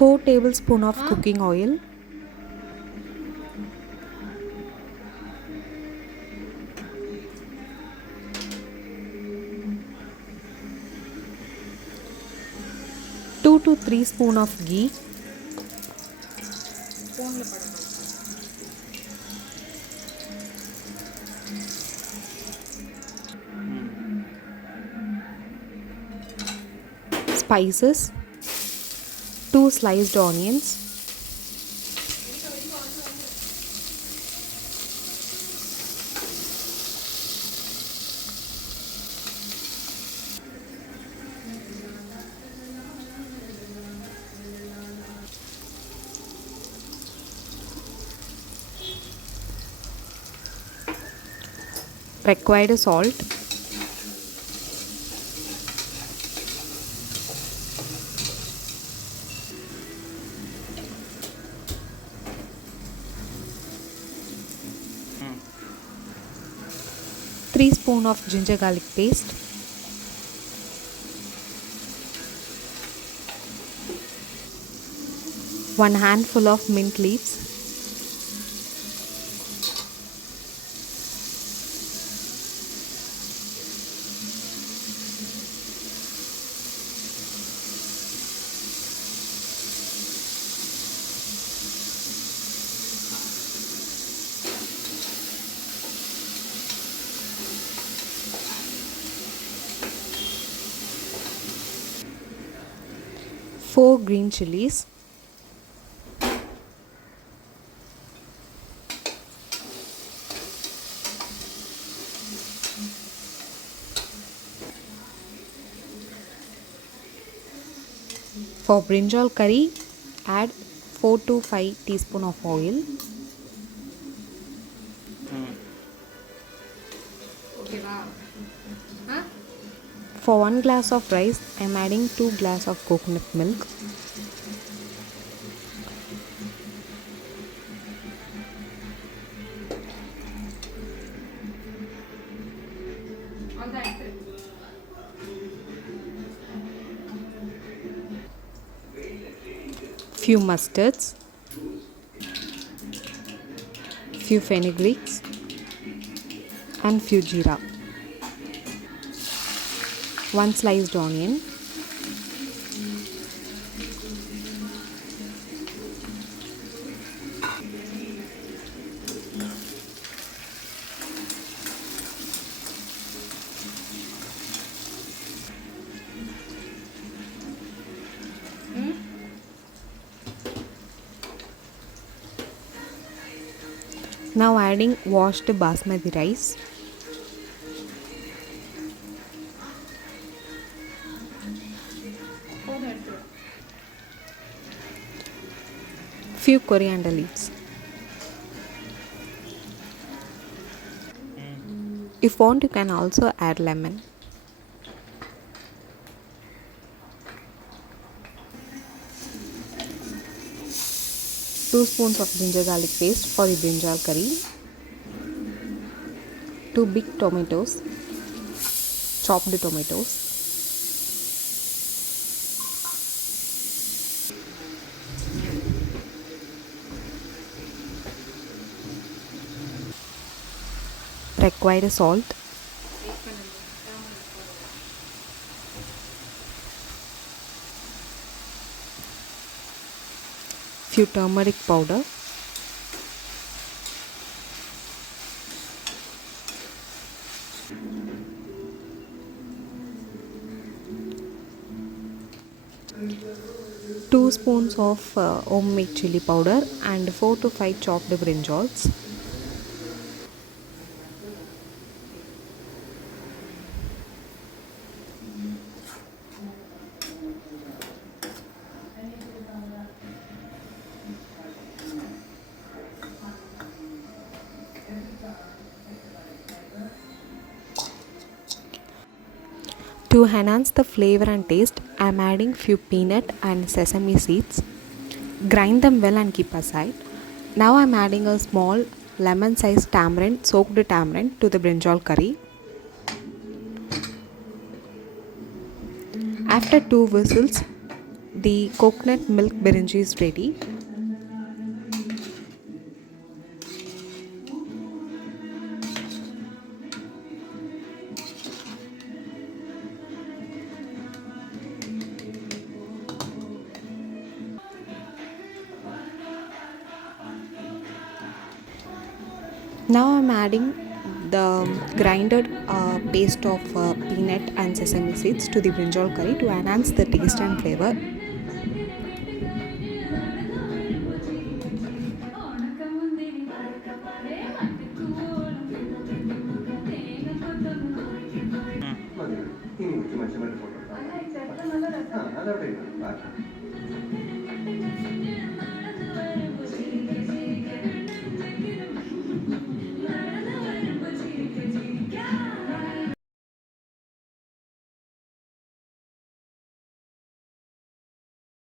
4 tablespoons of cooking oil, 2 to 3 spoons of ghee, 'spices', 2 sliced onions, required salt, three spoons of ginger garlic paste, one handful of mint leaves, four green chilies, for brinjal curry, add 4 to 5 teaspoons of oil. For 1 glass of rice, I am adding 2 glasses of coconut milk. Few mustards, few fenugreeks, and few jeera. 1 sliced onion, now adding washed basmati rice, few coriander leaves. If want, you can also add lemon. Two spoons of ginger garlic paste for the brinjal curry, 2 big tomatoes, chopped tomatoes, required salt, few turmeric powder, two spoons of homemade chili powder and 4 to 5 chopped brinjals. To enhance the flavor and taste, I am adding few peanut and sesame seeds. Grind them well and keep aside. Now I am adding a small lemon-sized tamarind, soaked tamarind to the brinjal curry. After 2 whistles, The coconut milk birinji is ready. Now I'm adding the grinded paste of peanut and sesame seeds to the brinjal curry to enhance the taste and flavor. മതി ഇനി മറ്റേ photo അതവിടെ ഇരുന്നു